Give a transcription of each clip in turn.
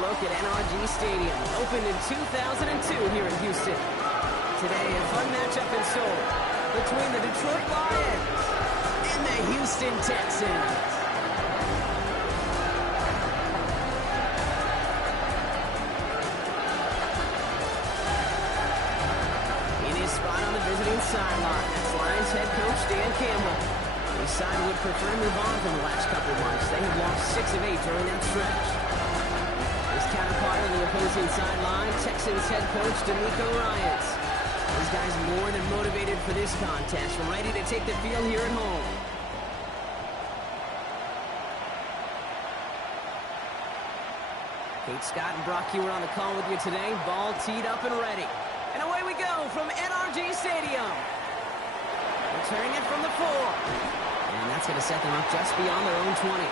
look at NRG Stadium, opened in 2002 here in Houston. Today, a fun matchup in store between the Detroit Lions and the Houston Texans. In his spot on the visiting sideline, that's Lions head coach Dan Campbell. His side would prefer to move on from the last couple of months. They have lost 6 of 8 during that stretch. His counterpart on the opposing sideline, Texans head coach DeMeco Ryans. These guys more than motivated for this contest, ready to take the field here at home. Kate Scott and Brock Hewer on the call with you today. Ball teed up and ready. And away we go from NRG Stadium. Returning it from the 4. And that's going to set them up just beyond their own 20.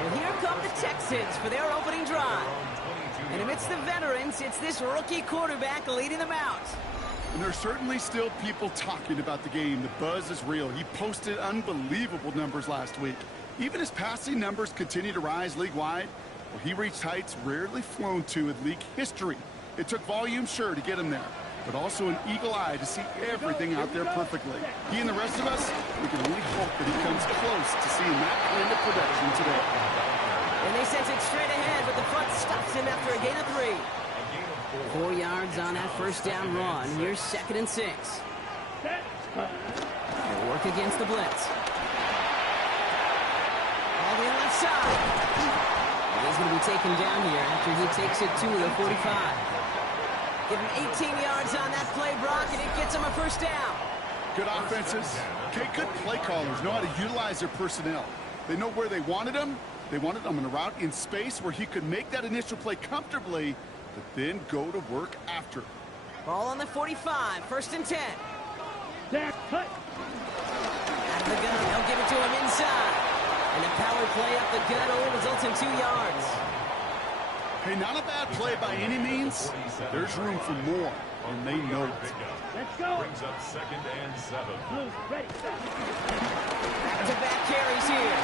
Well, here come the Texans for their opening drive. And amidst the veterans, it's this rookie quarterback leading them out. And there's certainly still people talking about the game. The buzz is real. He posted unbelievable numbers last week. Even his passing numbers continue to rise league-wide. Well, he reached heights rarely flown to in league history. It took volume, sure, to get him there, but also an eagle eye to see everything out there perfectly. He and the rest of us, we can only hope that he comes close to seeing that kind of production today. And they sent it straight ahead, but the front stops him after a gain of 3. 4 yards on that first down run. Here's 2nd and 6. They'll work against the blitz. All the left side. And he's going to be taken down here after he takes it to the 45. Give him 18 yards on that play, Brock, and it gets him a first down. Good offenses. Okay, good play callers know how to utilize their personnel. They know where they wanted him. They wanted him on a route in space where he could make that initial play comfortably, but then go to work after. Ball on the 45, 1st and 10. Out of the gun, they'll give it to him inside. And the power play up the gut only results in 2 yards. Hey, not a bad play by any means. There's room for more, and they know it. Let's go. Brings up 2nd and 7. Ready. Back-to-back carries here.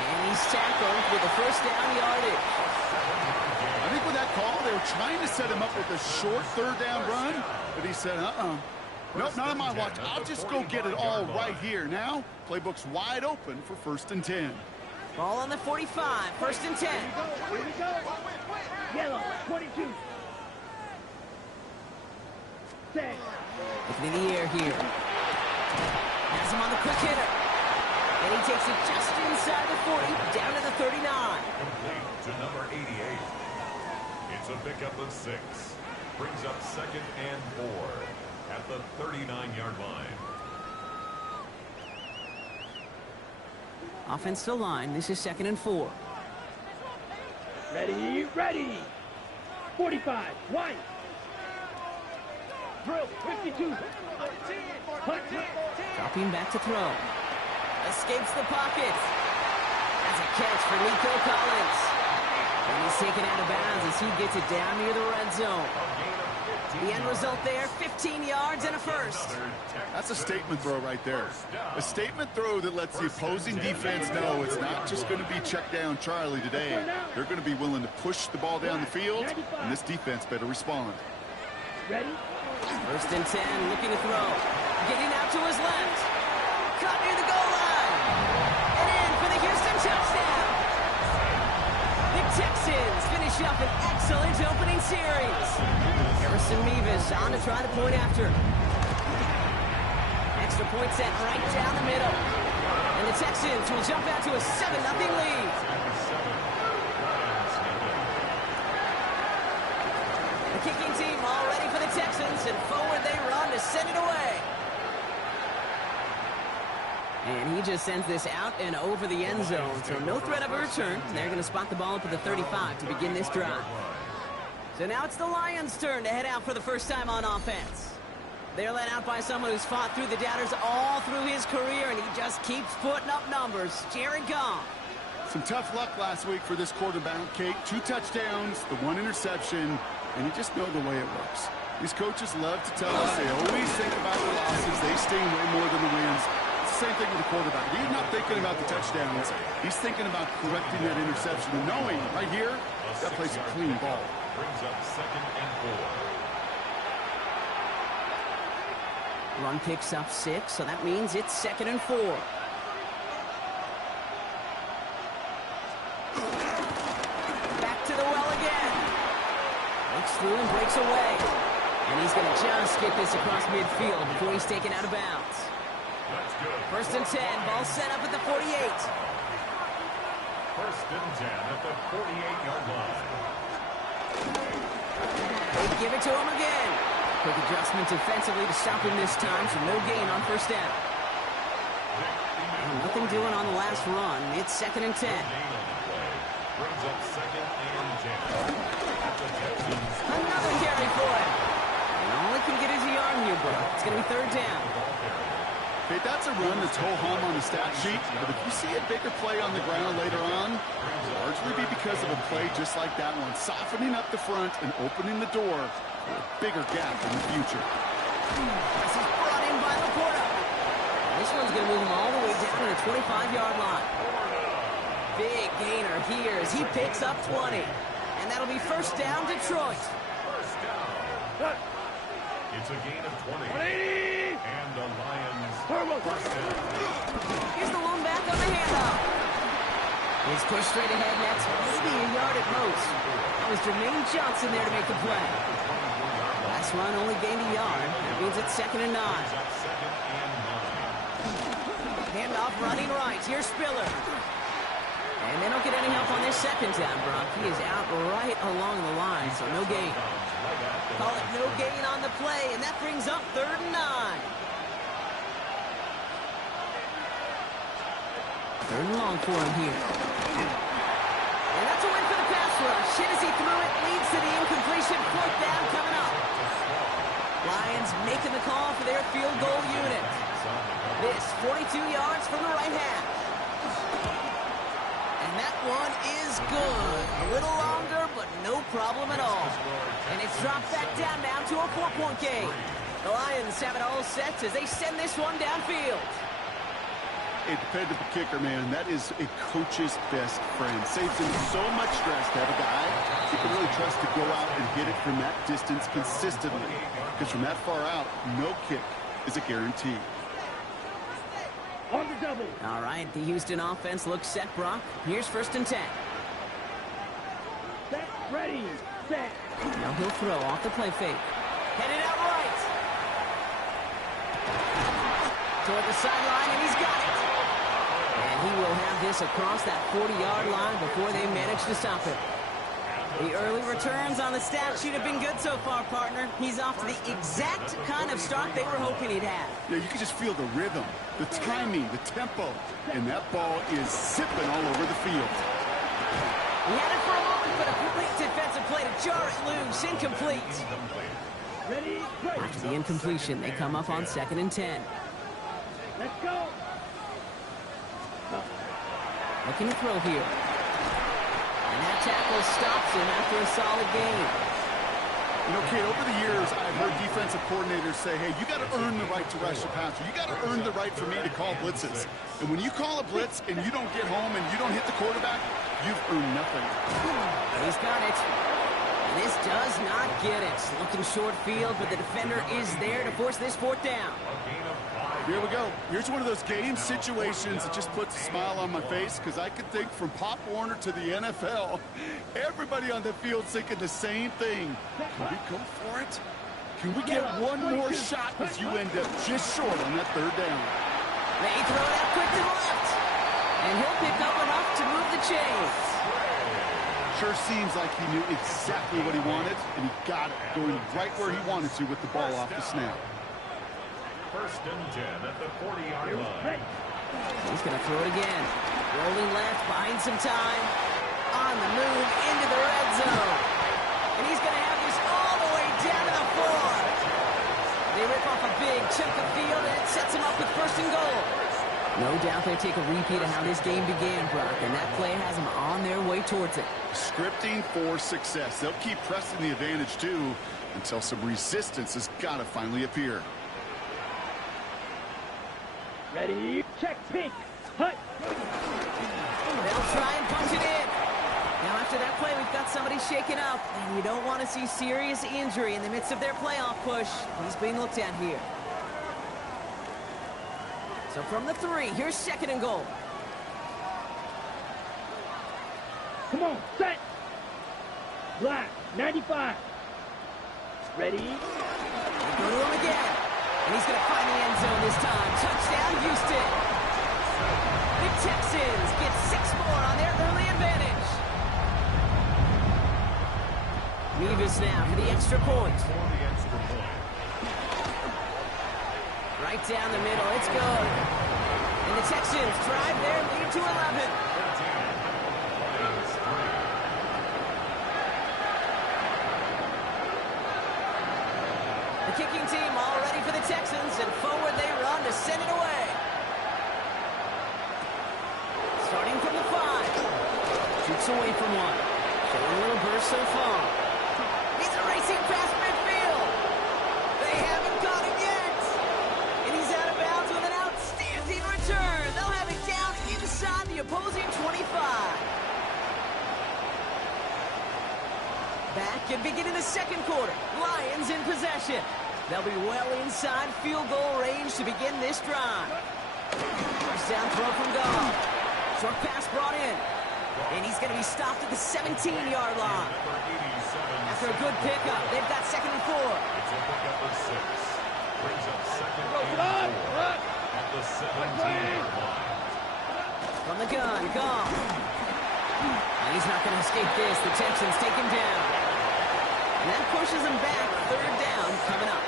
And he's tackled with the first down yardage. I think with that call, they were trying to set him up with a short 3rd down run, but he said, nope, not on my watch. I'll just go get it all right here. Now, playbook's wide open for 1st and 10. Ball on the 45, 1st and 10. Here we go. Yellow, 22. Looking in the air here. Has him on the quick hitter. And he takes it just inside the 40, down to the 39. Complete to number 88. It's a pickup of 6. Brings up 2nd and 4 at the 39-yard line. Offensive line, this is 2nd and 4. Ready. 45, White. Drill, 52. Dropping back to throw. Escapes the pocket. That's a catch for Nico Collins. And he's taken out of bounds as he gets it down near the red zone. The end result there, 15 yards and a first. That's a statement throw right there. A statement throw that lets the opposing defense know it's not just going to be check down Charlie today. They're going to be willing to push the ball down the field, and this defense better respond. Ready? 1st and 10, looking to throw. Getting out to his left. Caught near the goal line. And in for the Houston touchdown. The Texans finish up an excellent opening series. Harrison Mevis on to try the point after. Extra point set right down the middle. And the Texans will jump out to a 7-0 lead. The kicking team all ready for the Texans, and forward they run to send it away. And he just sends this out and over the end zone, so no threat of a return. They're going to spot the ball up at the 35 to begin this drive. So now it's the Lions' turn to head out for the first time on offense. They're led out by someone who's fought through the doubters all through his career, and he just keeps putting up numbers. Jared Goff. Some tough luck last week for this quarterback, Kate. 2 touchdowns, the 1 interception, and you just know the way it works. These coaches love to tell us they always think about the losses. They sting way more than the wins. same thing with the quarterback. He's not thinking about the touchdowns. He's thinking about correcting that interception and knowing right here, that plays a clean ball. Brings up 2nd and 4. Run picks up 6, so that means it's 2nd and 4. Back to the well again. Looks through and breaks away. And he's going to just get this across midfield before he's taken out of bounds. That's good. 1st and 10, ball set up at the 48. 1st and 10 at the 48-yard line. They give it to him again. Quick adjustment defensively to stop him this time, so no gain on 1st down. And nothing doing on the last run. It's 2nd and 10. Gain on the play. Brings up 2nd and 10. At the Texans. Another carry for him. And all he can get is a yard here, bro. It's going to be 3rd down. Okay, that's a run that's ho-hum on the stat sheet, but if you see a bigger play on the ground later on, it'll largely be because of a play just like that one, softening up the front and opening the door for a bigger gap in the future. This is brought in by Laporta. This one's going to move him all the way down to the 25-yard line. Big gainer here as he picks up 20. And that'll be 1st down, Detroit. 1st down. It's a gain of 20. And the Lions 1st down. Here's the one back on the handoff. He's pushed straight ahead, and that's maybe a yard at most. That was Jermaine Johnson there to make the play. Last run only gained a yard. That means it's 2nd and 9. Handoff running right. Here's Spiller. And they don't get any help on this 2nd down, Brock. He is out right along the line, so no gain. Call it no gain on the play, and that brings up 3rd and 9. 3rd and long for him here. And that's a win for the pass rush. Hit as he threw it, leads to the incompletion. 4th down coming up. Lions making the call for their field goal unit. This 42 yards from the right half. And that one is good. A little longer, but no problem at all. And it's dropped back down now to a 4-point game. The Lions have it all set as they send this one downfield. A dependable kicker, man. That is a coach's best friend. Saves him so much stress to have a guy you can really trust to go out and get it from that distance consistently. Because from that far out, no kick is a guarantee. On the double. All right, the Houston offense looks set, Brock. Here's 1st and 10. Set, ready, set. Now he'll throw off the play fake. Headed out right. Toward the sideline, and he's got it. And he will have this across that 40-yard line before they manage to stop it. The early returns on the stat sheet have been good so far, partner. He's off to the exact kind of start they were hoping he'd have. Yeah, you can just feel the rhythm, the timing, the tempo, and that ball is zipping all over the field. He had it for a moment, but a complete defensive play to jar it loose. Incomplete. Ready, After the incompletion, they come up on 2nd and 10. let's go. Looking to throw here. And that tackle stops him after a solid gain. You know, Kate, over the years, I've heard defensive coordinators say, hey, you got to earn the right to rush the passer. You got to earn the right for me to call blitzes. And when you call a blitz and you don't get home and you don't hit the quarterback, you've earned nothing. He's got it. And this does not get it. Looking short field, but the defender is there to force this 4th down. Here we go. Here's one of those game situations that just puts a smile on my face because I could think from Pop Warner to the NFL, everybody on the field thinking the same thing. Can we go for it? Can we get one more shot as you end up just short on that 3rd down? They throw it out quick to the left. And he'll pick up enough to move the chains. Sure seems like he knew exactly what he wanted, and he got it, going right where he wanted to with the ball off the snap. 1st and 10 at the 40-yard line. He's going to throw it again. Rolling left, buying some time. On the move into the red zone. And he's going to have this all the way down to the 4. They rip off a big chunk of field, and it sets him up with 1st and goal. No doubt they take a repeat of how this game began, Brock, and that play has them on their way towards it. Scripting for success. They'll keep pressing the advantage, too, until some resistance has got to finally appear. Ready, check, pink. Hut. They'll try and punch it in. Now, after that play, we've got somebody shaken up, and you don't want to see serious injury in the midst of their playoff push. He's being looked at here. So from the 3, here's 2nd and goal. Come on, set. Black, 95. Ready? They go to him again. And he's going to find the end zone this time. Touchdown, Houston. The Texans get 6 more on their early advantage. Mevis now for the extra point. Right down the middle, it's good. And the Texans drive their lead to 11. The kicking team all ready for the Texans, and forward they run to send it away. Starting from the 5. Shoots away from one. Showing a little burst so far. He's racing past midfield. They haven't got him yet. And he's out of bounds with an outstanding return. They'll have it down inside the opposing 25. Back and beginning the 2nd quarter. Lions in possession. They'll be well inside field goal range to begin this drive. First down throw from Goff. Short pass brought in. And he's going to be stopped at the 17-yard line. After a good pickup, they've got 2nd and 4. It's a pickup of 6. Brings up 2nd and 4 at the 17-yard line. From the gun, Goff. And he's not going to escape this. The Texans take him down. And that pushes him back. 3rd down coming up.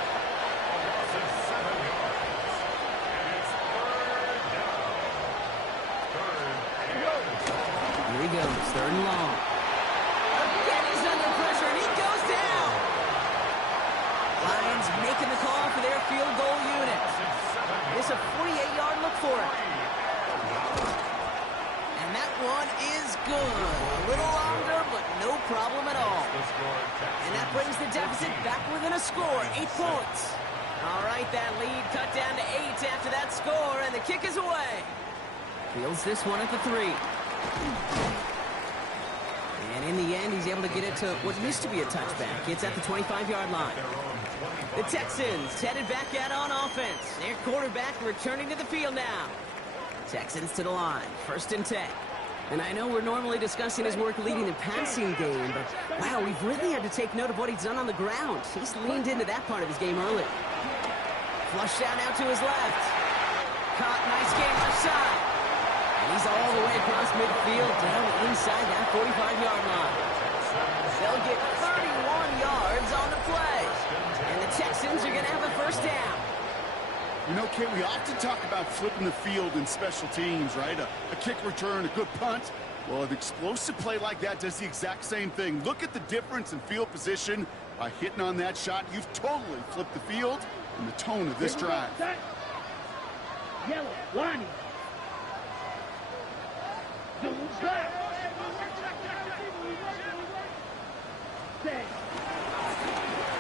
Here he goes, 3rd and long. Again, he's under pressure, and he goes down. Lions making the call for their field goal unit. It's a 48-yard look for it. And that one is good. A little longer, but no problem at all. And that brings the deficit back within a score, 8 points. All right, that lead cut down to 8 after that score, and the kick is away. Fields this one at the 3. And in the end, he's able to get it to what used to be a touchback. It's at the 25-yard line. The Texans headed back out on offense. Their quarterback returning to the field now. Texans to the line, 1st and 10. And I know we're normally discussing his work leading the passing game, but wow, we've really had to take note of what he's done on the ground. He's leaned into that part of his game early. Flush down out to his left. Caught, nice game left side. And he's all the way across midfield down inside that 45-yard line. They'll get 31 yards on the play. And the Texans are going to have a 1st down. You know, Kate, we often talk about flipping the field in special teams, right? A kick return, a good punt. Well, an explosive play like that does the exact same thing. Look at the difference in field position. By hitting on that shot, you've totally flipped the field and the tone of this drive. Yellow, Lonnie. Zoom, black. Set.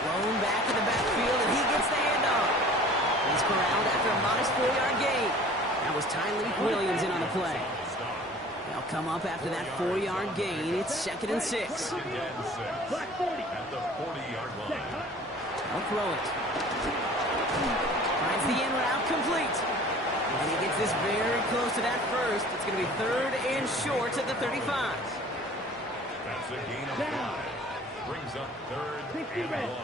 Thrown back in the backfield, and he gets the handoff. He's corralled after a modest 4-yard gain. That was Tyleek Williams in on the play. They'll come up after that 4-yard gain. It's 2nd and 6. Black 40. At the 40-yard line. They'll throw it. Finds the in route complete. And he gets this very close to that 1st. It's going to be 3rd and short at the 35. That's a gain of 5. Brings up 3rd 60 and red. 1.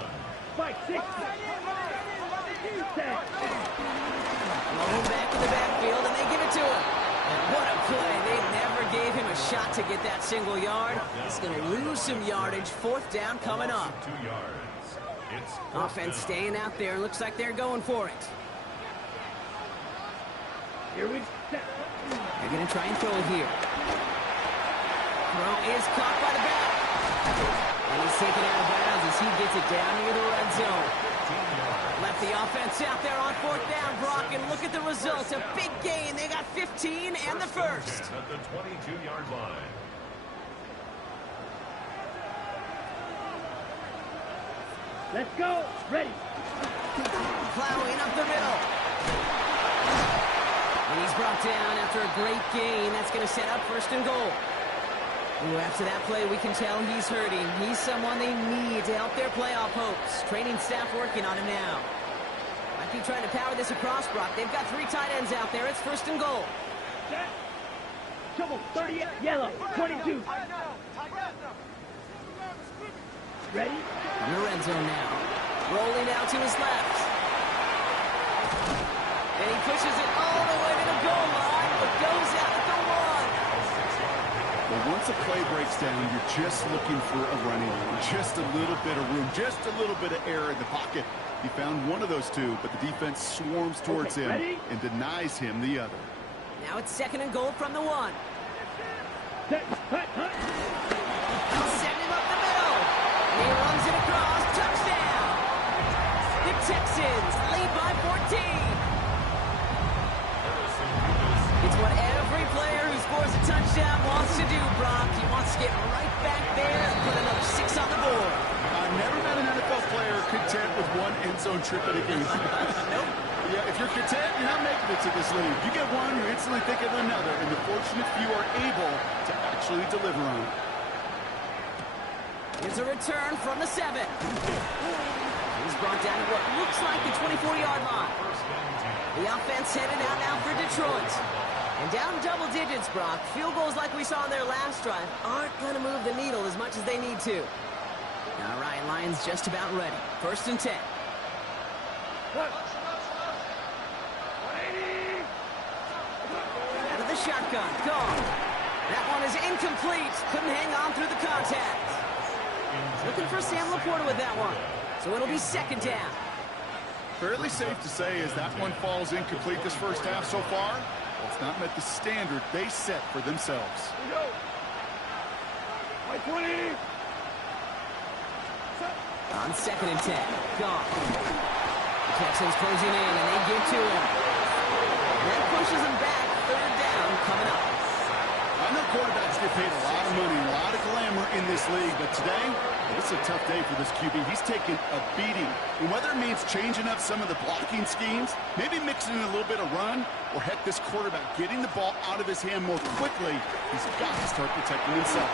Spike 60. Set. Blown back in the backfield, and they give it to him. And what a play. They never gave him a shot to get that single yard. He's going to lose some yardage. 4th down coming up. 2 yards. It's Offense staying out there. Looks like they're going for it. Here we set. They're going to try and throw it here. Throw is caught by the back. And he's taken out of bounds as he gets it down near the red zone. Left the offense out there on 4th down, Brock, and look at the result. A big gain. They got 15 and the 1st. At the 22-yard line. Let's go. Ready. Plowing up the middle. And he's brought down after a great gain. That's going to set up first and goal. Ooh, after that play, we can tell he's hurting. He's someone they need to help their playoff hopes. Training staff working on him now. Might be trying to power this across, Brock. They've got 3 tight ends out there. It's first and goal. Set. Trouble. 38. Yellow. 22. Ready? In the red zone now. Rolling out to his left. And he pushes it all the way to the goal line, but goes out at the 1. Well, once a play breaks down, you're just looking for a running lane. Just a little bit of room, just a little bit of air in the pocket. He found one of those two, but the defense swarms towards him and denies him the other. Now it's second and goal from the 1. Set. Hut. Send him up the middle. He runs it across. Touchdown. The Texans lead by 14. It's what every player who scores a touchdown wants to do, Brock. He wants to get right back there and put another 6 on the board. I've never met an NFL player content with one end zone trip at a game. Nope. Yeah, if you're content, you're not making it to this league. You get one, you're instantly thinking of another, and the fortunate few are able to actually deliver on it. Here's a return from the 7. He's brought down to what looks like the 24-yard line. The offense headed out now for Detroit. And down double digits, Brock. Field goals like we saw in their last drive aren't going to move the needle as much as they need to. All right, Lions just about ready. First and 10. Out of the shotgun. Gone. That one is incomplete. Couldn't hang on through the contact. Looking for Sam Laporta with that one. So it'll be second down. Fairly safe to say as that one falls incomplete this first half so far, it's not met the standard they set for themselves. On second and 10. Gone. The Texans closing in, and they give to him. That pushes him back. Third down coming up. I know quarterbacks get paid a lot of money, a lot of glamour in this league, but today, it's a tough day for this QB. He's taking a beating. And whether it means changing up some of the blocking schemes, maybe mixing in a little bit of run, or heck, this quarterback getting the ball out of his hand more quickly, he's got to start protecting himself.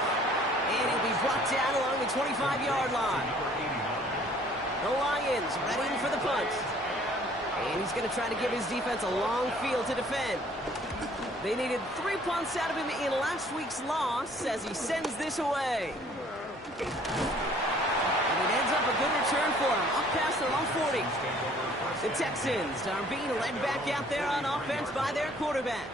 And he'll be brought down along the 25-yard line. The Lions ready for the punt. And he's going to try to give his defense a long field to defend. They needed 3 punts out of him in last week's loss as he sends this away. And it ends up a good return for him, up past their own 40. The Texans are being led back out there on offense by their quarterback.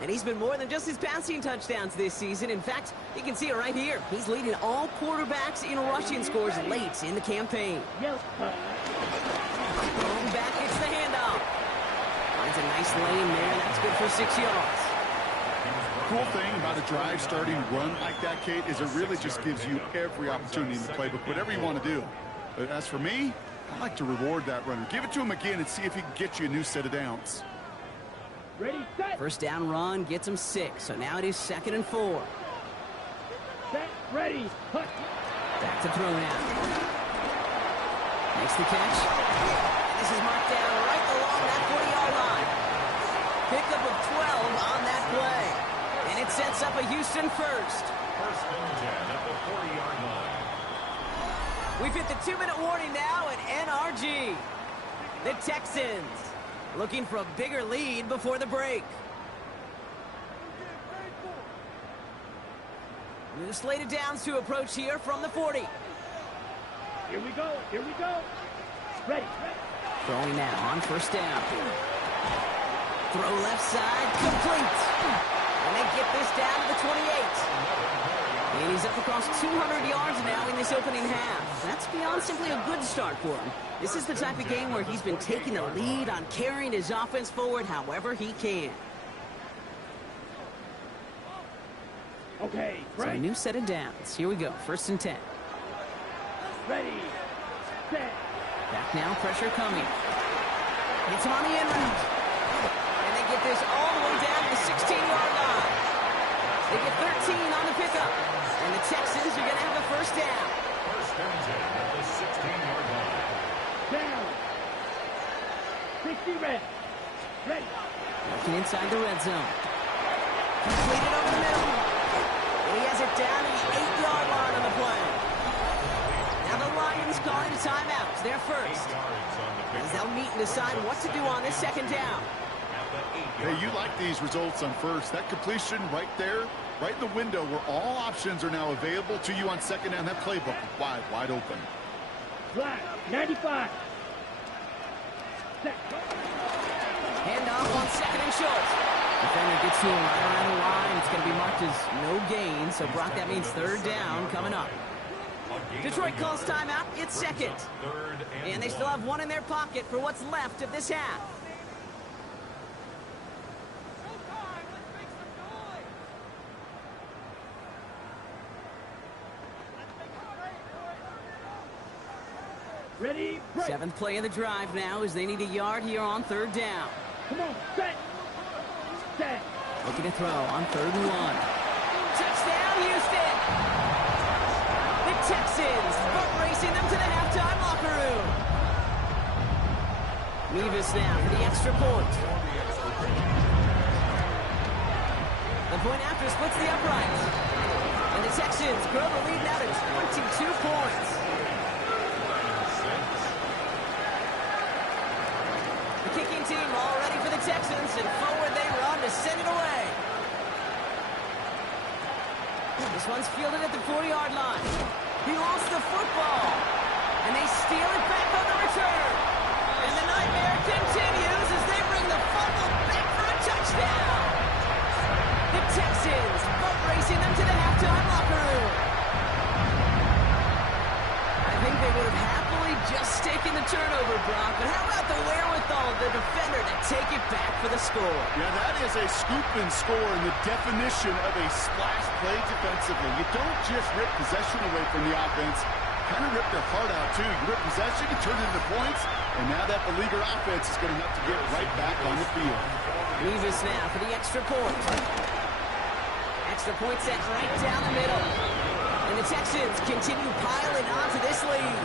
And he's been more than just his passing touchdowns this season. In fact, you can see it right here. He's leading all quarterbacks in rushing scores late in the campaign. Going back, it's the handoff. Finds a nice lane there. That's good for 6 yards. Cool thing about a drive starting run like that, Kate, is it really just gives you every opportunity in the playbook, whatever you want to do. But as for me, I like to reward that runner. Give it to him again and see if he can get you a new set of downs. Ready, set. First down run gets him 6. So now it is second and 4. Set, ready, hut. Back to throw now. Makes the catch. And this is marked down right along that 40-yard line. Pickup of 12 on that play. And it sets up a Houston first. First and 10 at the 40-yard line. We've hit the 2-minute warning now at NRG. The Texans looking for a bigger lead before the break. New slate of downs to approach here from the 40. Here we go, here we go. Ready. Throwing now on first down. Throw left side, complete. And they get this down to the 28. And he's up across 200 yards now in this opening half. That's beyond simply a good start for him. This is the type of game where he's been taking the lead on carrying his offense forward however he can. Okay, So a right. new set of downs. Here we go, first and 10. Ready, set. Back now, pressure coming. Gets him on the end route. And they get this all the way down to the 16-yard line. They get 13 on the pickup. And the Texans are going to have a first down. First and 10 at the 16-yard line. Down. 60 red. Ready. Looking inside the red zone. Completed over the middle. And he has it down to the 8-yard line on the play. Now the Lions calling a timeout. They're first. As they'll meet and decide what to do on this second down. Hey, you like these results on first. That completion right there, right in the window where all options are now available to you on second down. That playbook wide open. Flat. 95. Set. Handoff on second and short. Defender gets to him right around the line. It's going to be marked as no gain. So, Brock, that means third down coming up. Detroit calls timeout. It's second. And they still have one in their pocket for what's left of this half. Ready. Break. Seventh play of the drive now as they need a yard here on third down. Come on. Set. Set. Looking to throw on third and 1. Touchdown, Houston! The Texans boat racing them to the halftime locker room. Mevis now for the extra point. The point after splits the uprights. And the Texans grow the lead now to 22 points. The kicking team all ready for the Texans, and forward they run to send it away. This one's fielded at the 40-yard line. He lost the football, and they steal it back on the return. And the nightmare continues as they bring the fumble back for a touchdown. The Texans boat racing them to the halftime locker room. I think they would have happily just taken the turnover, Brock, but how about the wherewithal of the defender to take it back for the score? Yeah, that is a scoop and score in the definition of a splash play defensively. You don't just rip possession away from the offense, kind of rip their heart out too. You rip possession, you turn it into points, and now that beleaguered offense is going to have to get right back on the field. Mevis now for the extra point. Extra point set right down the middle. And the Texans continue piling on to this lead.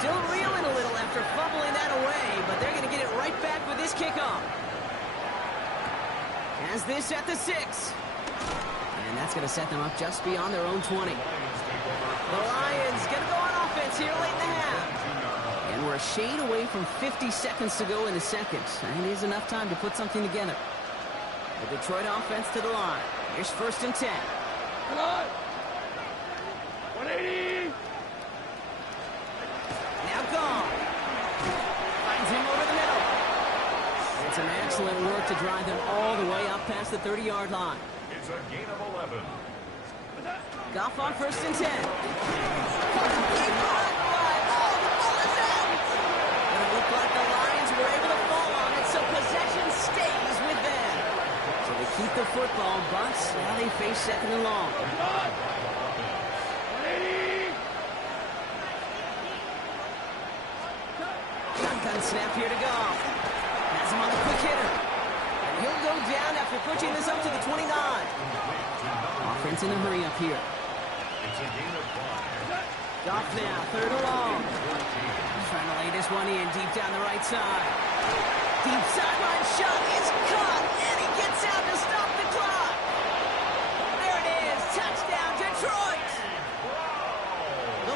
Still reeling a little after fumbling that away, but they're going to get it right back with this kickoff. Has this at the 6. And that's going to set them up just beyond their own 20. The Lions going to go on offense here late in the half. And we're a shade away from 50 seconds to go in the second. And it is enough time to put something together. The Detroit offense to the line. Here's first and 10. Come on. 180. Now gone. Finds him over the middle. And some excellent work to drive them all the way up past the 30-yard line. It's a gain of 11. Goff on first and 10. But it looked like the Lions were able to fall on it, so possession stays with them. So they keep the football, but now they face second and long. 180. Shotgun snap here to Goff. Has him on the quick hitter. And he'll go down after pushing this up to the 29. Offense in a hurry up here. It's a gain of 5. Goff now, third and long. Trying to lay this one in deep down the right side. Deep sideline shot is caught, and he gets out to stop the clock. There it is, touchdown Detroit. The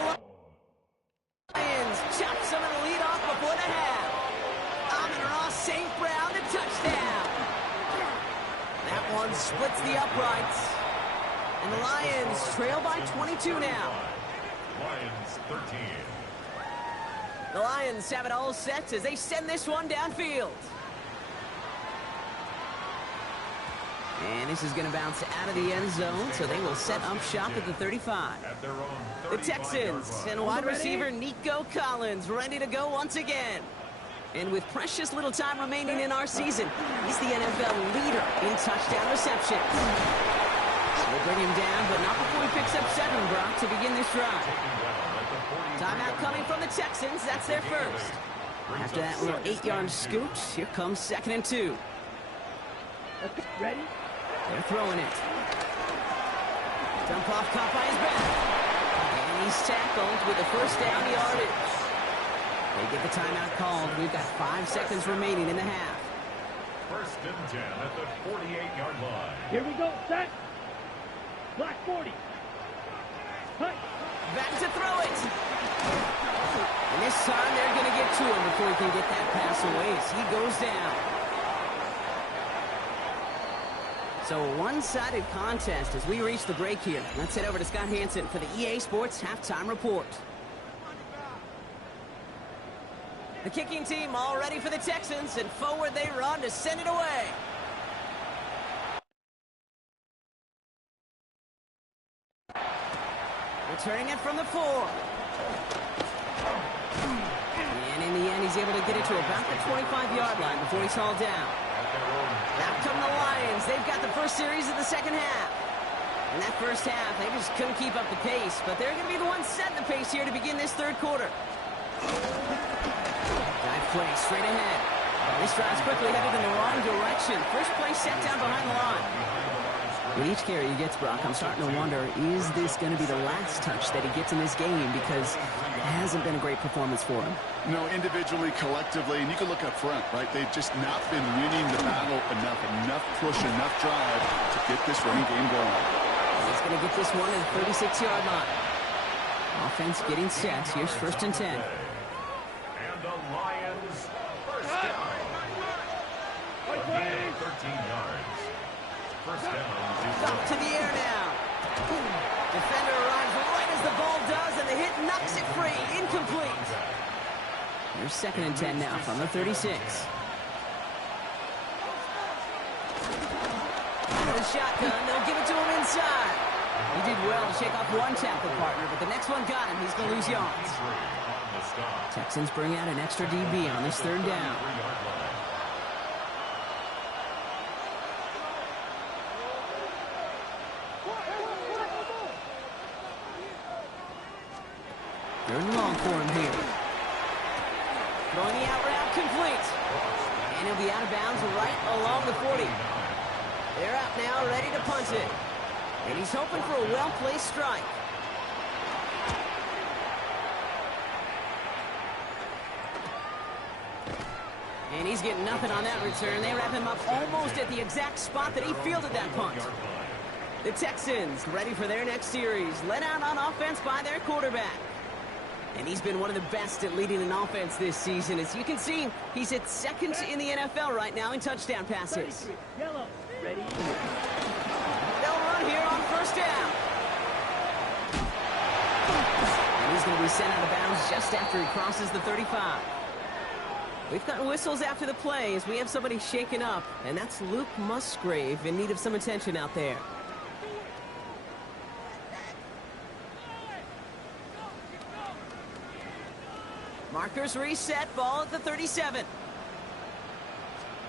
Lions chop some of the lead off before the half. Amon-Ra St. Brown to touchdown. That one splits the uprights. And the Lions trail by 22 now. Lions 13. The Lions have it all set as they send this one downfield. And this is going to bounce out of the end zone, so they will set up shop at the 35. At their own The 35-yard Texans line. and wide receiver Nico Collins ready to go once again. And with precious little time remaining in our season, he's the NFL leader in touchdown reception. We'll bring him down, but not before he picks up 7, Brock, to begin this drive. Timeout coming from the Texans. That's their first. After that little 8-yard scoot, here comes second and 2. Okay, ready? They're throwing it. Dump off caught by his back. And he's tackled with the first down yardage. They get the timeout called. We've got 5 seconds remaining in the half. First and 10 at the 48-yard line. Here we go. Set. Black 40. Hut. Back to throw it. And this time they're going to get to him before he can get that pass away as he goes down. So a one-sided contest as we reach the break here. Let's head over to Scott Hansen for the EA Sports Halftime Report. The kicking team all ready for the Texans, and forward they run to send it away. Returning it from the 4. And in the end, he's able to get it to about the 25-yard line before he's hauled down. Now come the Lions. They've got the first series of the second half. In that first half, they just couldn't keep up the pace, but they're going to be the ones setting the pace here to begin this third quarter. Dive play straight ahead. This drive's quickly headed in the wrong direction. First play set down behind the line. With each carry he gets, Brock, I'm starting to wonder, is this going to be the last touch that he gets in this game? Because it hasn't been a great performance for him. No, individually, collectively, and you can look up front, right? They've just not been winning the battle enough push, enough drive to get this running game going. He's going to get this one at the 36-yard line. Offense getting set. Here's first and 10. And the Lions first down. Again, 13 yards. First down. Up to the air now. Defender arrives right as the ball does, and the hit knocks it free. Incomplete. Here's second and 10 now from the 36. The shotgun, they'll give it to him inside. He did well to shake off one tackle partner, but the next one got him. He's going to lose yards. Texans bring out an extra DB on this third down. Third and long for him here. Throwing the out route complete. And he'll be out of bounds right along the 40. They're out now, ready to punt it. And he's hoping for a well-placed strike. And he's getting nothing on that return. They wrap him up almost at the exact spot that he fielded that punt. The Texans ready for their next series. Led out on offense by their quarterback. And he's been one of the best at leading an offense this season. As you can see, he's at second in the NFL right now in touchdown passes. Yellow. Ready. They'll run here on first down. And he's going to be sent out of bounds just after he crosses the 35. We've got whistles after the play as we have somebody shaken up, and that's Luke Musgrave in need of some attention out there. Markers reset, ball at the 37.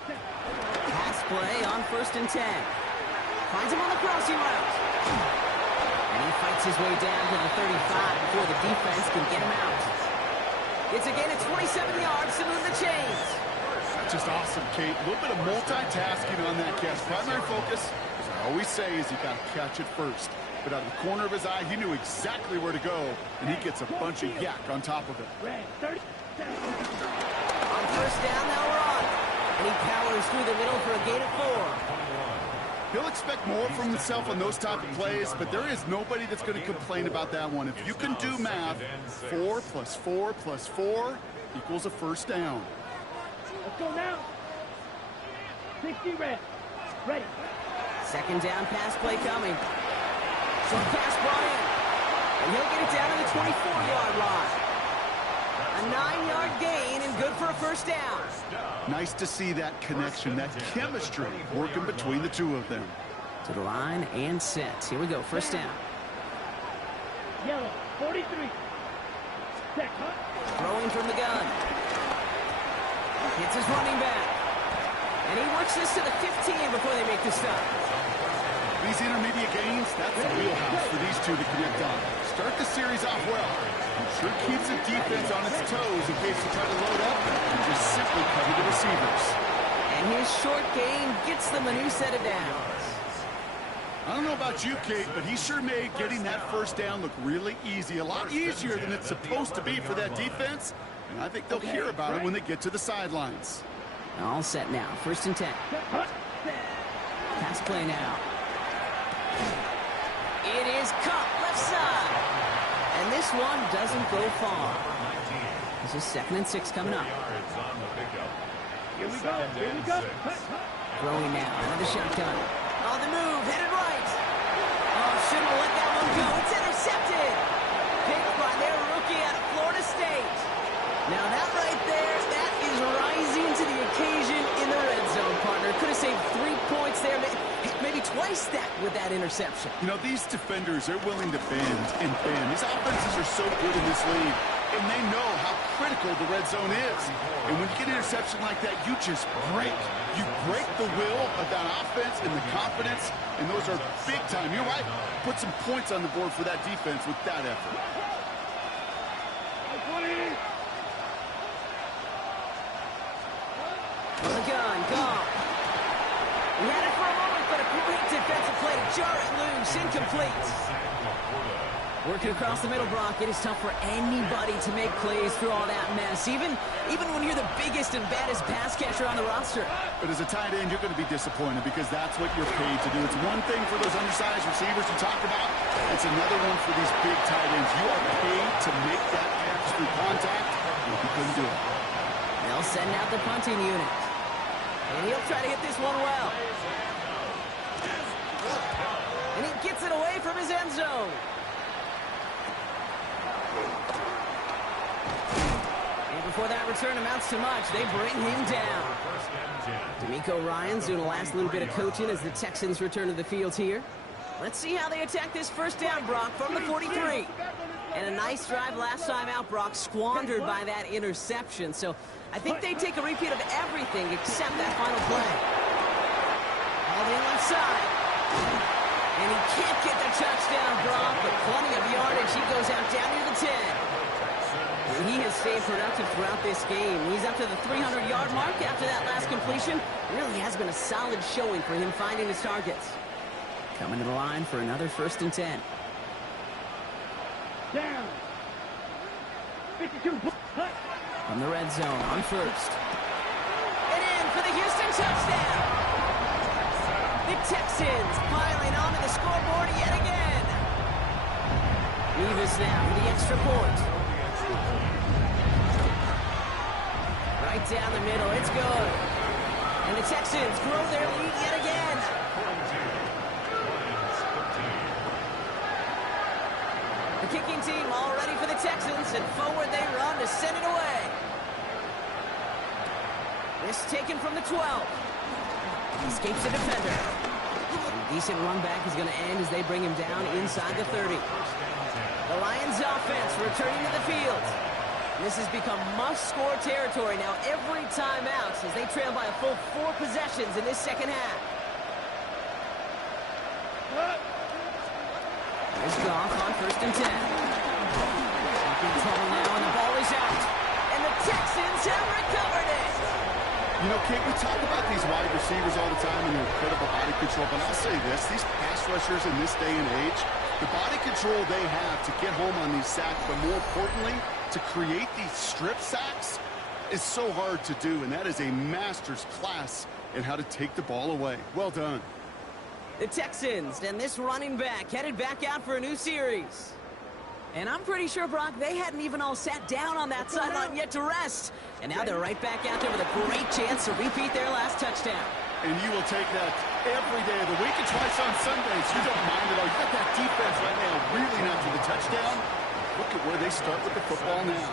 Pass play on first and 10. Finds him on the crossing route. And he fights his way down to the 35 before the defense can get him out. It's a gain of 27 yards to move the chains. That's just awesome, Kate. A little bit of multitasking on that catch. Primary focus, as I always say, is you got to catch it first. But out of the corner of his eye, he knew exactly where to go, and he gets a bunch of yak on top of it. Red 30. On first down, they'll run. And he powers through the middle for a gain of 4. He'll expect more from himself on those type of plays, but there is nobody that's going to complain about that one. If you can do math, 4 plus 4 plus 4 equals a first down. Let's go now. 60 red. Ready. Second down pass play coming. Short pass brought in. And he'll get it down to the 24-yard line. A 9-yard gain and good for a first down. Nice to see that connection, that chemistry working between the two of them. To the line and set. Here we go, first down. Yellow 43. Set. Throwing from the gun. Hits his running back. And he works this to the 15 before they make the stop. These intermediate gains, that's the wheelhouse for these two to connect on. Start the series off well. Sure keeps the defense on its toes in case they try to load up and just simply cover the receivers. And his short gain gets them a new set of downs. I don't know about you, Kate, but he sure made getting that first down look really easy. A lot easier than it's supposed to be for that defense. And I think they'll hear about it when they get to the sidelines. All set now. 1st and 10. Pass play now. It is caught left side. And this one doesn't go far. This is 2nd and 6 coming up. Here we go. Here we go. Throwing now. Another shotgun. On the move. Headed right. Oh, shouldn't have let that one go. It's intercepted. Picked by their rookie out of Florida State. Now that right there, that is rising to the occasion in the red zone, partner. Could have saved 3 points there. Maybe twice that with that interception. You know, these defenders, they're willing to bend and bend. These offenses are so good in this league, and they know how critical the red zone is. And when you get an interception like that, you just break. You break the will of that offense and the confidence, and those are big time. You're right. Put some points on the board for that defense with that effort. On the gun, gone. We had it for a moment, but a great defensive play to jar it loose. Incomplete. Working across the middle, Brock, it is tough for anybody to make plays through all that mess, even when you're the biggest and baddest pass catcher on the roster. But as a tight end, you're going to be disappointed because that's what you're paid to do. It's one thing for those undersized receivers you talked about. It's another one for these big tight ends. You are paid to make that catch through contact, and you couldn't do it. They'll send out the punting unit. And he'll try to hit this one well. And he gets it away from his end zone. And before that return amounts to much, they bring him down. D'Amico Ryans doing the last little bit of coaching as the Texans return to the field here. Let's see how they attack this first down, Brock, from the 43. And a nice drive last time out, Brock, squandered by that interception. So I think they take a repeat of everything except that final play. All in left side. And he can't get the touchdown, Brock, but plenty of yardage. He goes out down near the 10. And he has stayed productive throughout this game. He's up to the 300-yard mark after that last completion. Really has been a solid showing for him finding his targets. Coming to the line for another 1st and 10. Down. 52. From the red zone on 1st. And in for the Houston touchdown. The Texans piling onto the scoreboard yet again. Nevis now for the extra point. Right down the middle, it's good. And the Texans grow their lead yet again. The kicking team all ready for the Texans, and forward they run to send it away. This taken from the 12. Escapes the defender. A decent run back is going to end as they bring him down inside the 30. The Lions offense returning to the field. This has become must-score territory now every time out as they trail by a full 4 possessions in this second half. There's Goff on 1st and 10. Keeping trouble now, and the ball is out. And the Texans have recovered it. You know, Kate, we talk about these wide receivers all the time and their incredible body control, but I'll say this, these pass rushers in this day and age, the body control they have to get home on these sacks, but more importantly, to create these strip sacks is so hard to do, and that is a master's class in how to take the ball away. Well done. The Texans and this running back headed back out for a new series. And I'm pretty sure, Brock, they hadn't even all sat down on that sideline yet to rest. And now they're right back out there with a great chance to repeat their last touchdown. And you will take that every day of the week and twice on Sundays. You don't mind at all. You got that defense right now reeling after the touchdown. Look at where they start with the football now.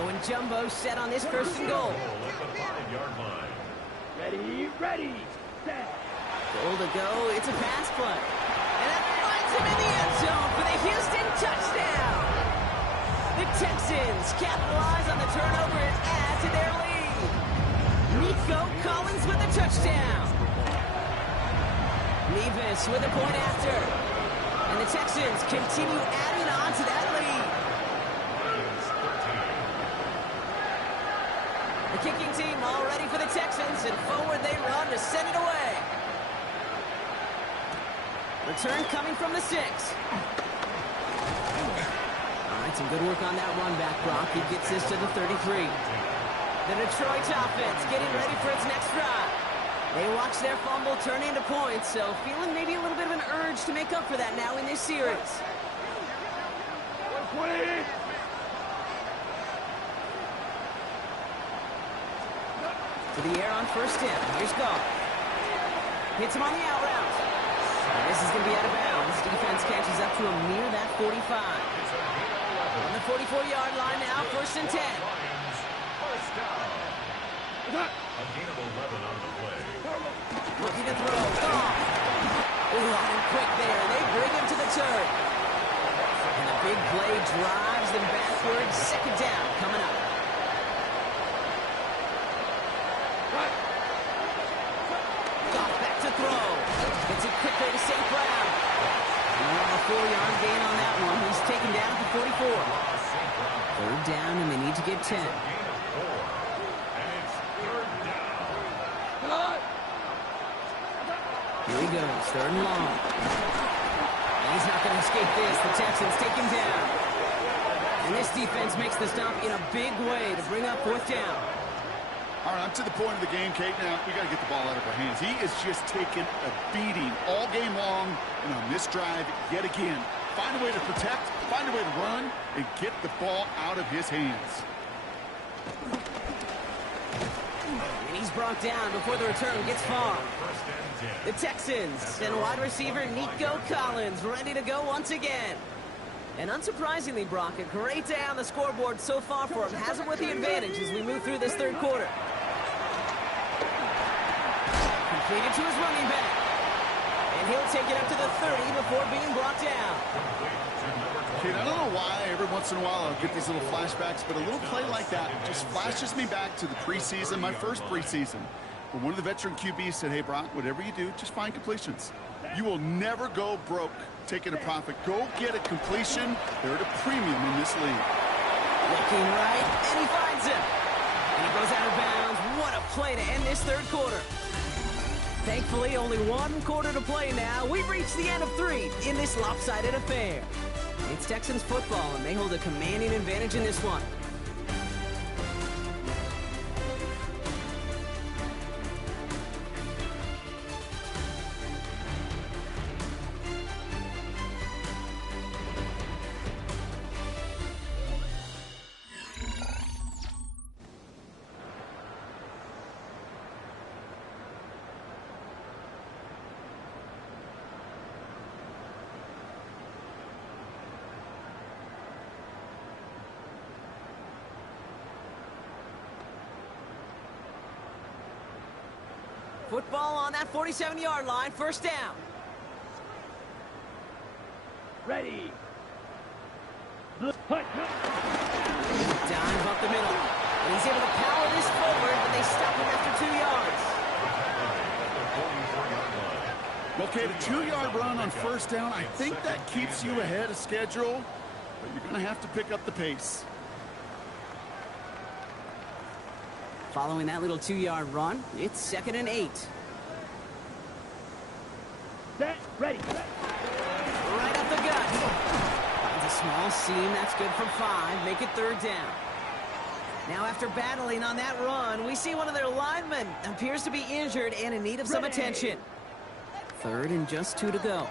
Going jumbo set on this 1st and goal. Ready, ready, set. Goal to go. It's a pass play. And that finds him in the end zone for the Houston touchdown. The Texans capitalize on the turnover and add to their lead. Nico Collins with the touchdown. Nevis with a point after. And the Texans continue adding on to that lead. The kicking team all ready for the Texans, and forward they run to send it away. Return coming from the 6. All right, some good work on that run back, Brock. He gets this to the 33. The Detroit offense getting ready for its next drive. They watch their fumble turn into points, so feeling maybe a little bit of an urge to make up for that now in this series. 120. To the air on first down. Here's Goff. Hits him on the out route. And this is going to be out of bounds. Defense catches up to him near that 45. On the 44-yard line now, first and 10. First down. A gain of 11 on the play. Looking to throw. Goff. Ooh, on him quick there. They bring him to the turf. And the big play drives them backwards. Second down coming up. Goff back to throw. Gets it quickly to St. Brown. And a 4-yard gain on that one. He's taken down to 44. Third down, and they need to get 10. Gain of 4. And it's third down. Here he goes, third and long. And he's not going to escape this. The Texans take him down. And this defense makes the stop in a big way to bring up fourth down. All right, I'm to the point of the game, Kate. Now, we got to get the ball out of our hands. He is just taking a beating all game long, and on this drive, yet again. Find a way to protect, find a way to run, and get the ball out of his hands. And he's brought down before the return gets far. The Texans send wide receiver Nico Collins ready to go once again. And unsurprisingly, Brock, a great day on the scoreboard so far for him. Has him with the advantage as we move through this third quarter. Completed to his running back. And he'll take it up to the 30 before being brought down. Kate, I don't know why every once in a while I'll get these little flashbacks, but a little play like that just flashes me back to the preseason, my first preseason. When one of the veteran QBs said, hey, Brock, whatever you do, just find completions. You will never go broke taking a profit. Go get a completion. They're at a premium in this league. Looking right, and he finds him. And he goes out of bounds. What a play to end this third quarter. Thankfully, only one quarter to play now. We've reached the end of 3 in this lopsided affair. It's Texans football, and they hold a commanding advantage in this one. Football on that 47-yard line, first down. Ready. Dive up the middle. And he's able to power this forward, but they stop him after 2 yards. Well, Kate, a 2-yard run on first down, I think that keeps you ahead of schedule, but you're going to have to pick up the pace. Following that little 2-yard run, it's 2nd and 8. Set. Ready. Right up the gut. Finds a small seam. That's good for 5. Make it third down. Now, after battling on that run, we see one of their linemen appears to be injured and in need of some attention. 3rd and just 2 to go.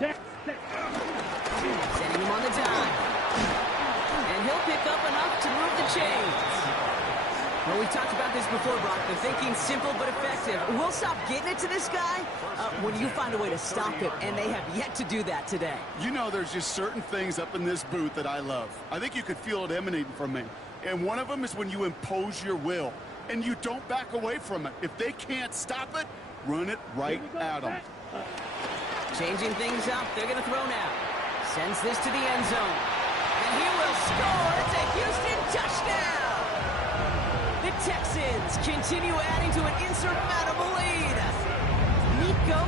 Set. Setting him on the dime. And he'll pick up enough to move the chains. Well, we talked about this before, Brock. The thinking's simple but effective. We'll stop getting it to this guy when you find a way to stop him, and they have yet to do that today. You know, there's just certain things up in this booth that I love. I think you could feel it emanating from me. And one of them is when you impose your will, and you don't back away from it. If they can't stop it, run it right at them. Changing things up. They're going to throw now. Sends this to the end zone. And he will score. It's a Houston touchdown. The Texans continue adding to an insurmountable lead. Nico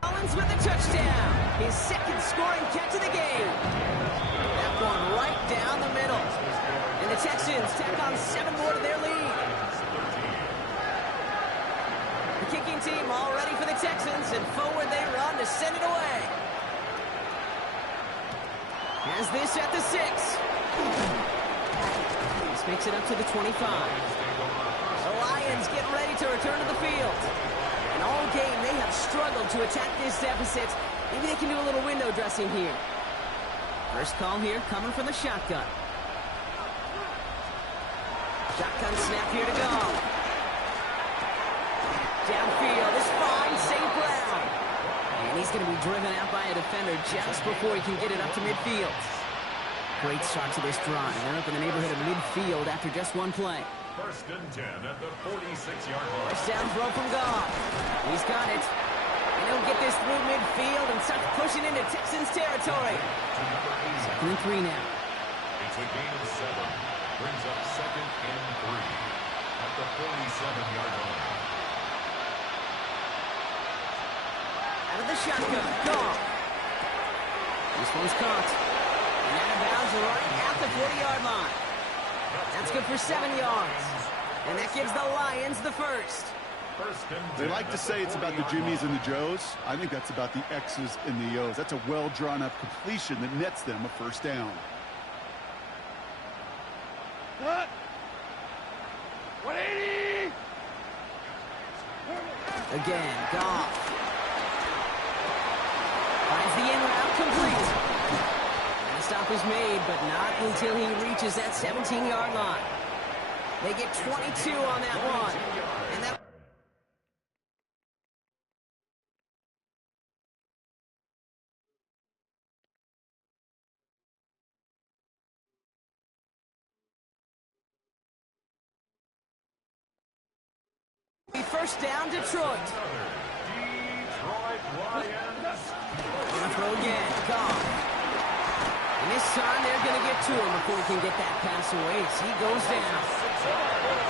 Collins with a touchdown. His 2nd scoring catch of the game. That one right down the middle. And the Texans tack on 7 more to their lead. The kicking team all ready for the Texans, and forward they run to send it away. Has this at the 6. This makes it up to the 25. The Lions get ready to return to the field. And all game, they have struggled to attack this deficit. Maybe they can do a little window dressing here. First call here coming from the shotgun. Shotgun snap here to go. Downfield is fine, St. Brown. And he's going to be driven out by a defender just before he can get it up to midfield. Great start to this drive. They're up in the neighborhood of midfield after just one play. First and 10 at the 46-yard line. First down throw from Goff. He's got it. And he'll get this through midfield and start pushing into Texans territory. Second and 3 now. It's a gain of 7. Brings up second and 3 at the 47-yard line. Out of the shotgun, Goff. This one's caught. And out of bounds right at the 40-yard line. That's good for 7 yards. And that gives the Lions the first. They like to say it's about the Jimmies and the Joes. I think that's about the X's and the O's. That's a well-drawn-up completion that nets them a first down. 180! Again, Goff. Finds the in route complete. And the stop is made, but not until he reaches that 17-yard line. They get 22 on that one. And that first down, Detroit. Detroit Lions. Gonna throw again. Goff. And this time they're gonna get to him before he can get that pass away. So he goes down.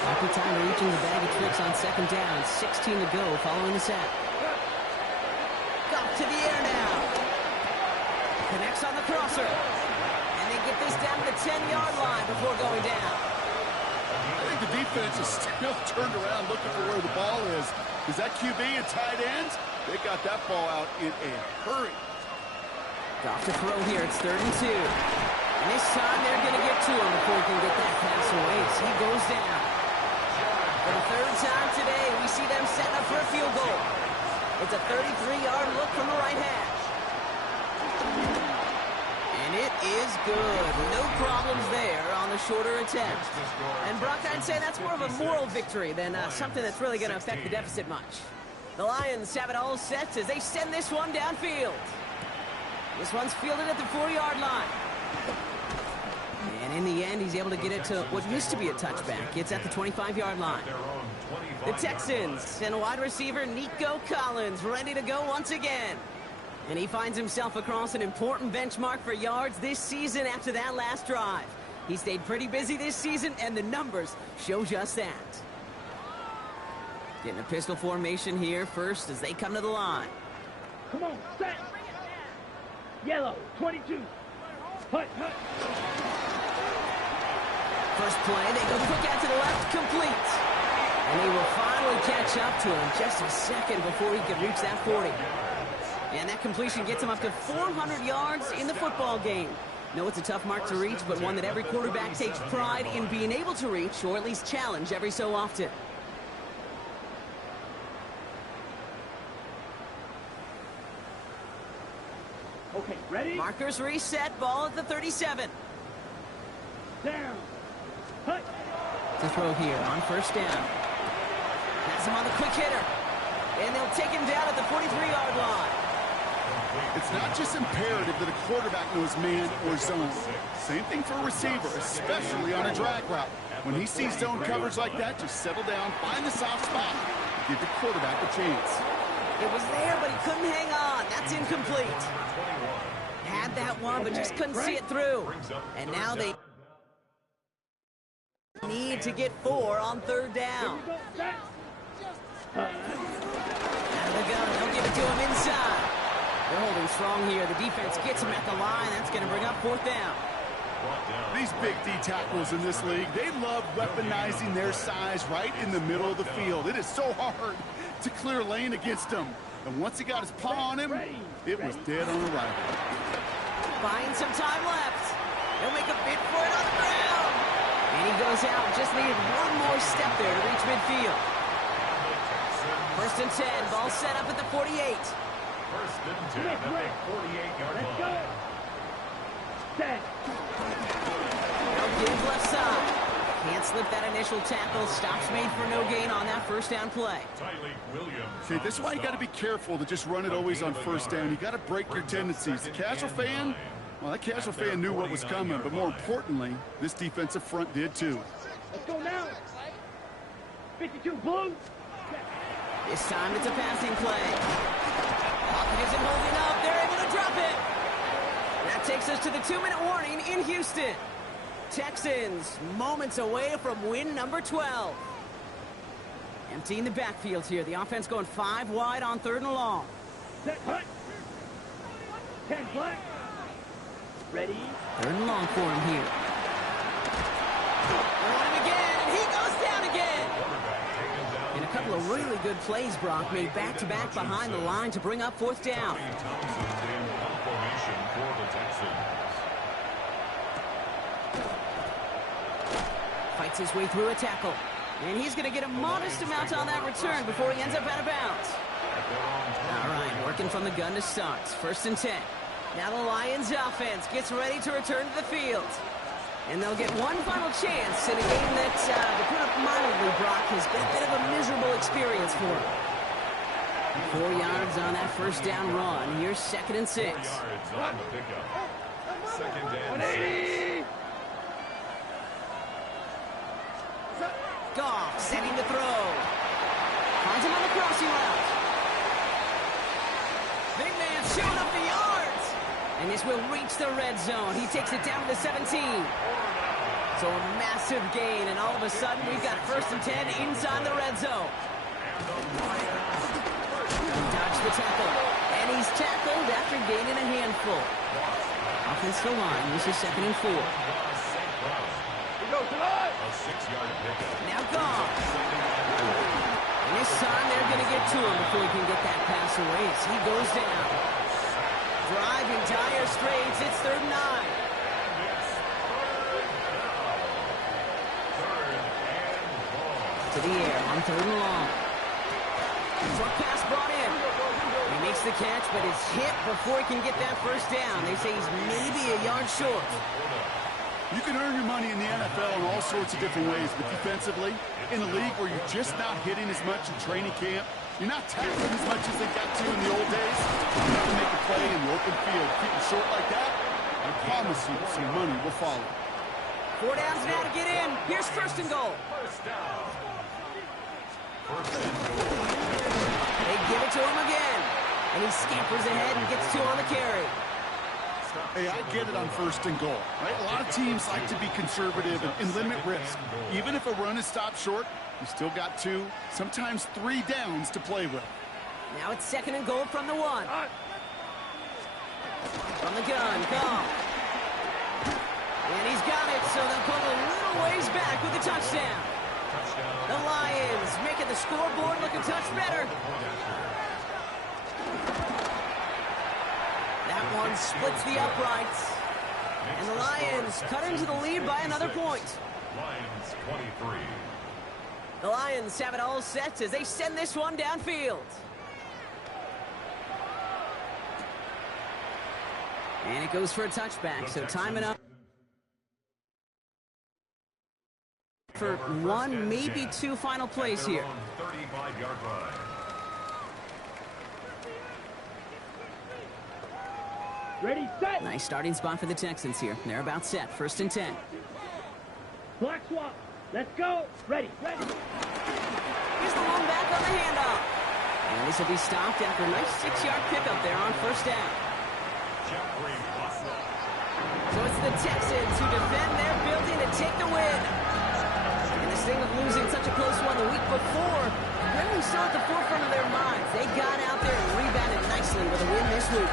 Happy time reaching the bag of tricks on second down. 16 to go following the sack. Goff to the air now. Connects on the crosser. And they get this down to the 10-yard line before going down. I think the defense is still turned around looking for where the ball is. Is that QB and tight ends? They got that ball out in a hurry. Goff to throw here. It's 3rd and 2. And this time they're going to get to him before he can get that pass away. So he goes down. For the 3rd time today, we see them setting up for a field goal. It's a 33-yard look from the right hash. And it is good. No problems there on the shorter attempt. And Brock, I'd say that's more of a moral victory than something that's really going to affect the deficit much. The Lions have it all set as they send this one downfield. This one's fielded at the 4-yard line. And in the end, he's able to get it to what used to be a touchback. It's at the 25-yard line. The Texans and wide receiver Nico Collins ready to go once again. And he finds himself across an important benchmark for yards this season after that last drive. He stayed pretty busy this season, and the numbers show just that. Getting a pistol formation here first as they come to the line. Come on, set! Yellow, 22. Hut, hut. First play, they go quick out to the left, complete. And he will finally catch up to him just a second before he can reach that 40. And that completion gets him up to 400 yards in the football game. No, it's a tough mark to reach, but one that every quarterback takes pride in being able to reach, or at least challenge every so often. Okay, ready? Markers reset, ball at the 37. Down. Hut. To throw here on first down. Has him on the quick hitter. And they'll take him down at the 43-yard line. It's not just imperative that a quarterback knows man or zone. Same thing for a receiver, especially on a drag route. When he sees zone coverage like that, just settle down, find the soft spot, give the quarterback a chance. It was there, but he couldn't hang on. That's incomplete. Had that one, but just couldn't see it through. And now they need to get 4 on 3rd down. Out of the gun, they'll give it to him inside. They're holding strong here. The defense gets him at the line. That's going to bring up 4th down. These big D tackles in this league, they love weaponizing their size right in the middle of the field. It is so hard to clear lane against them. And once he got his paw on him, it was dead on arrival. Buying some time left. He'll make a bid for it on the ground. And he goes out. Just needed one more step there to reach midfield. First and 10. Ball set up at the 48. First and 10 at the 48-yard line. Let's go. Set. No give left side. Can't slip that initial tackle. Stops made for no gain on that first down play. See, this is why you got to be careful to just run it always on first down. You got to break your tendencies. The casual fan, well, that casual fan knew what was coming, but more importantly, this defensive front did too. Let's go now. 52 blue. This time it's a passing play. Pocket isn't holding up. They're able to drop it. That takes us to the 2-minute warning in Houston. Texans moments away from win number 12. Emptying the backfield here. The offense going 5 wide on 3rd and long. Set. Hut. 10 black. Ready. 3rd and long for him here. On him again, and he goes down again. And a couple of really good plays, Brock, made back-to-back behind the line to bring up 4th down. Fights his way through a tackle. And he's going to get a modest amount on that return before he ends up out of bounds. All right, working from the gun to start. 1st and 10. Now the Lions offense gets ready to return to the field. And they'll get one final chance in a game that, to put it mildly, Brock, has been a bit of a miserable experience for him. 4 yards on that first down run. Here's 2nd and 6. 4 yards on the pickup. 2nd and 6. Goff setting the throw. Finds him on the crossing route. Big man showing up the yards. And this will reach the red zone. He takes it down to the 17. So a massive gain, and all of a sudden we've got 1st and 10 inside the red zone. He dodged the tackle, and he's tackled after gaining a handful. Offensive line, this is 2nd and 4. Go tonight. A 6-yard pickup. Now Goff. And this time they're going to get to him before he can get that pass away as he goes down. Driving dire straits, it's 3rd and 9. To the air on 3rd and long. Short pass brought in. He makes the catch, but it's hit before he can get that first down. They say he's maybe a yard short. You can earn your money in the NFL in all sorts of different ways, but defensively, in a league where you're just not hitting as much in training camp, you're not tackling as much as they got to in the old days, you have to make a play in the open field. Keep it short like that, I promise you some money will follow. 4 downs now to get in. Here's 1st and goal. First down. 1st and goal. They give it to him again. And he scampers ahead and gets 2 on the carry. Hey, I get it on 1st and goal, right? A lot of teams like to be conservative and limit risk. Even if a run is stopped short, you still got 2, sometimes 3 downs to play with. Now it's 2nd and goal from the 1. From the gun, Goff. And he's got it, so they'll pull a little ways back with the touchdown. The Lions making the scoreboard look a touch better. That one splits the uprights. And the Lions cut into the lead by another point. Lions 23. The Lions have it all set as they send this one downfield. And it goes for a touchback, so time it up for 1, maybe 2 final plays here. 35-yard line. Ready, set. Nice starting spot for the Texans here. They're about set. 1st and 10. Black swap. Let's go. Ready, ready. Here's the one back on the handoff. And this will be stopped after a nice 6-yard pickup there on 1st down. So it's the Texans who defend their building to take the win. And this thing of losing such a close one the week before, apparently still at the forefront of their minds. They got out there and rebounded nicely with a win this week.